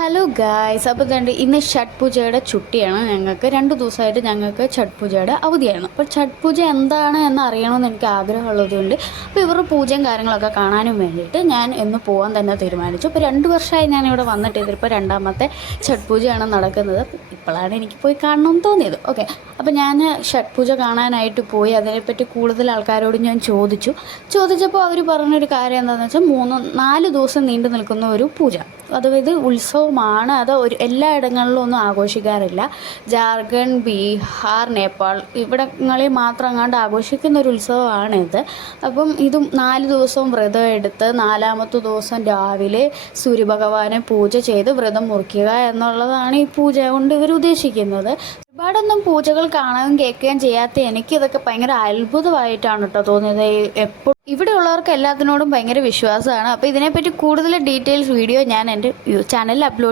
Hello guys, അപ്പോൾ തന്നെ ഇന്ന് ഛഠ് പൂജയുടെ ചുട്ടിയാണ്. ഞങ്ങൾക്ക് 2 ദിവസമായിട്ട് ഞങ്ങൾക്ക് ഛഠ് പൂജയുടെ അവധിയാണ്. അപ്പോൾ ഛഠ് പൂജ എന്താണ് എന്ന് അറിയണമെന്ന് എനിക്ക് ആഗ്രഹമുള്ളതുകൊണ്ട് അപ്പോൾ ഇവരുടെ പൂജയും കാര്യങ്ങളൊക്കെ കാണാനും വേണ്ടിയിട്ട് ഞാൻ ഇന്ന് പോകാൻ തന്നെ തീരുമാനിച്ചു. അപ്പോൾ 2 വർഷമായി ഞാനിവിടെ വന്നിട്ട് ഇതിപ്പോൾ രണ്ടാമത്തെ ഛഠ് പൂജയാണ് നടക്കുന്നത്. ഇപ്പോഴാണ് എനിക്ക് പോയി കാണണമെന്ന് തോന്നിയത്. ഓക്കെ, അപ്പോൾ ഞാൻ ഛഠ് പൂജ കാണാനായിട്ട് പോയി. അതിനെപ്പറ്റി കൂടുതൽ ആൾക്കാരോട് ഞാൻ ചോദിച്ചപ്പോൾ അവർ പറഞ്ഞൊരു കാര്യം എന്താണെന്ന് വെച്ചാൽ 4 ദിവസം നീണ്ടു നിൽക്കുന്ന ഒരു പൂജ, അതായത് ഉത്സവമാണ്. അത് എല്ലായിടങ്ങളിലും ഒന്നും ആഘോഷിക്കാറില്ല. ജാർഖണ്ഡ്, ബീഹാർ, നേപ്പാൾ ഇവിടങ്ങളിൽ മാത്രം അങ്ങാണ്ട് ആഘോഷിക്കുന്ന ഒരു ഉത്സവമാണിത്. അപ്പം ഇത് 4 ദിവസവും വ്രതം എടുത്ത് 4ാമത്തെ ദിവസം രാവിലെ സൂര്യഭഗവാനെ പൂജ ചെയ്ത് വ്രതം മുറിക്കുക എന്നുള്ളതാണ് ഈ പൂജ കൊണ്ട് ഇവർ ഉദ്ദേശിക്കുന്നത്. ഒരുപാടൊന്നും പൂജകൾ കാണുകയും കേൾക്കുകയും ചെയ്യാത്ത എനിക്കിതൊക്കെ ഭയങ്കര അത്ഭുതമായിട്ടാണ് കേട്ടോ തോന്നിയത്. എപ്പോൾ ഇവിടെയുള്ളവർക്ക് എല്ലാത്തിനോടും ഭയങ്കര വിശ്വാസമാണ്. അപ്പോൾ ഇതിനെപ്പറ്റി കൂടുതൽ ഡീറ്റെയിൽസ് വീഡിയോ ഞാൻ എൻ്റെ ചാനലിൽ അപ്ലോഡ്